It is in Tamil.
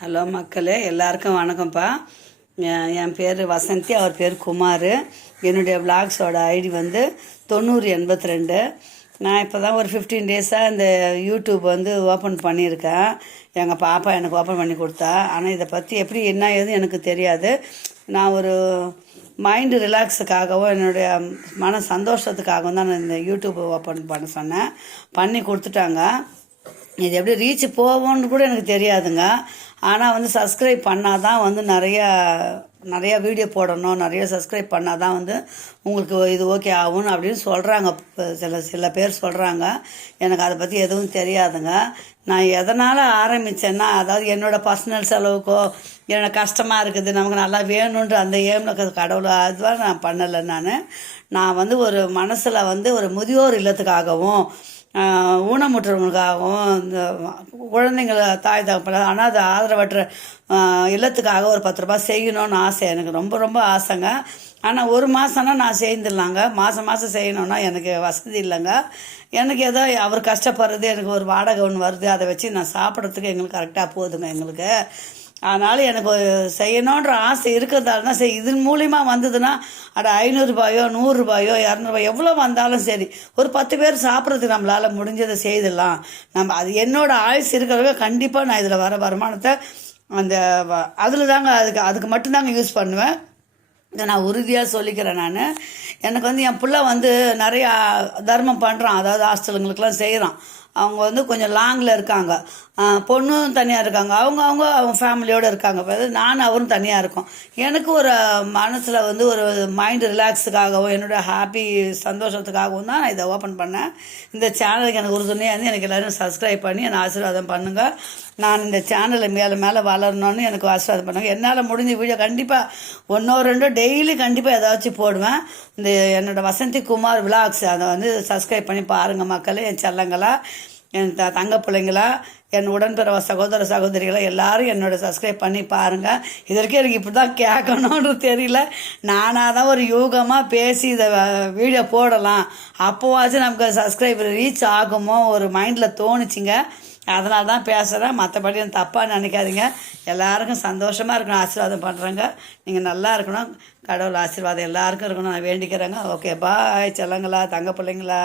ஹலோ மக்களே, எல்லாருக்கும் வணக்கம்ப்பா. என் பேர் வசந்தி, அவர் பேர் குமார். என்னுடைய விளாக்ஸோட ஐடி வந்து 9082. நான் இப்போ தான் ஒரு 15 டேஸாக இந்த யூடியூப் வந்து ஓப்பன் பண்ணியிருக்கேன். எங்கள் பாப்பா எனக்கு ஓப்பன் பண்ணி கொடுத்தா. ஆனால் இதை பற்றி எப்படி என்ன ஏதும் எனக்கு தெரியாது. நான் ஒரு மைண்டு ரிலாக்ஸுக்காகவும் என்னுடைய மன சந்தோஷத்துக்காகவும் தான் நான் இந்த யூடியூப் ஓப்பன் பண்ண சொன்னேன். பண்ணி கொடுத்துட்டாங்க. இது எப்படி ரீச் போவோன்னு கூட எனக்கு தெரியாதுங்க. ஆனால் வந்து சப்ஸ்கிரைப் பண்ணால் தான் வந்து நிறையா வீடியோ போடணும், நிறைய சப்ஸ்கிரைப் பண்ணால் தான் வந்து உங்களுக்கு இது ஓகே ஆகும் அப்படின்னு சொல்கிறாங்க. சில பேர் சொல்கிறாங்க. எனக்கு அதை பற்றி எதுவும் தெரியாதுங்க. நான் எதனால் ஆரம்பித்தேன்னா, அதாவது என்னோடய பர்சனல் செலவுக்கோ என்னோட கஷ்டமாக இருக்குது, நமக்கு நல்லா வேணுன்ற அந்த ஏமில் கடவுள் அதுவாக நான் பண்ணலை. நான் வந்து ஒரு மனசில் வந்து ஒரு முதியோர் இல்லத்துக்காகவும் ஊனமுற்றவங்களுக்காகவும் இந்த குழந்தைங்களை தாய் தகப்பன அனாதை ஆதரவற்ற இல்லத்துக்காக ஒரு 10 ரூபாய் செய்யணும்னு ஆசை. எனக்கு ரொம்ப ரொம்ப ஆசைங்க. ஆனால் ஒரு மாதம்னா நான் செய்துடலாங்க. மாதம் செய்யணுன்னா எனக்கு வசதி இல்லைங்க. எனக்கு ஏதோ அவர் கஷ்டப்படுறது, எனக்கு ஒரு வாடகை ஒன்று வருது, அதை வச்சு நான் சாப்பிட்றதுக்கு எங்களுக்கு கரெக்டாக போகுதுங்க எங்களுக்கு. அதனால் எனக்கு செய்யணுன்ற ஆசை இருக்கிறதால தான் சரி. இதன் மூலிமா வந்ததுன்னா அட 500 ரூபாயோ 100 ரூபாயோ 200 ரூபாயோ எவ்வளோ வந்தாலும் சரி, ஒரு 10 பேர் சாப்பிட்றதுக்கு நம்மளால் முடிஞ்சதை செய்திடலாம். அது என்னோடய ஆயுசு இருக்கிறவங்க கண்டிப்பாக நான் இதில் வர வருமானத்தை அதில் தாங்க அதுக்கு மட்டும்தாங்க யூஸ் பண்ணுவேன். இதை நான் உறுதியாக சொல்லிக்கிறேன். எனக்கு வந்து என் பிள்ளை வந்து நிறையா தர்மம் பண்ணுறான். அதாவது ஹாஸ்டலுங்களுக்கெல்லாம் செய்கிறான். அவங்க வந்து கொஞ்சம் லாங்கில் இருக்காங்க. பொண்ணும் தனியாக இருக்காங்க. அவங்க ஃபேமிலியோடு இருக்காங்க. நானும் அவரும் தனியாக இருக்கோம். எனக்கு ஒரு மனசில் வந்து ஒரு மைண்டு ரிலாக்ஸுக்காகவும் என்னோடய ஹாப்பி சந்தோஷத்துக்காகவும் தான் நான் இதை ஓப்பன் பண்ணேன். இந்த சேனலுக்கு எனக்கு உறுதுணையாக இருந்து எனக்கு எல்லோரும் சப்ஸ்கிரைப் பண்ணி என்னை ஆசீர்வாதம் பண்ணுங்கள். நான் இந்த சேனலை மேலே வளரணும்னு எனக்கு ஆசீர்வாதம் பண்ணுங்கள். என்னால் முடிஞ்ச வீடியோ கண்டிப்பாக 1-2 டெய்லி கண்டிப்பாக ஏதாச்சும் போடுவேன். இந்த என்னோடய வசந்தி குமார் விளாக்ஸ் அதை வந்து சப்ஸ்கிரைப் பண்ணி பாருங்கள் மக்களே. என் செல்லங்களா, என் தங்க பிள்ளைங்களா, என் உடன்பிறவ சகோதர சகோதரிகளை எல்லாரும் என்னோட சப்ஸ்கிரைப் பண்ணி பாருங்கள். இதற்கே எனக்கு இப்படி தான் கேட்கணுன்னு தெரியல. நானாக தான் ஒரு யூகமாக பேசி இதை வீடியோ போடலாம், அப்போவாச்சும் நமக்கு சப்ஸ்கிரைபர் ரீச் ஆகுமோ ஒரு மைண்டில் தோணுச்சிங்க. அதனால தான் பேசுகிறேன். மற்றபடி தப்பாக நினைக்காதீங்க. எல்லாருக்கும் சந்தோஷமாக இருக்கணும், ஆசீர்வாதம் பண்ணுறேங்க. நீங்கள் நல்லா இருக்கணும், கடவுள் ஆசீர்வாதம் எல்லாருக்கும் இருக்கணும் நான் வேண்டிக்கிறேங்க. ஓகே, பாய் செல்லங்களா, தங்க பிள்ளைங்களா.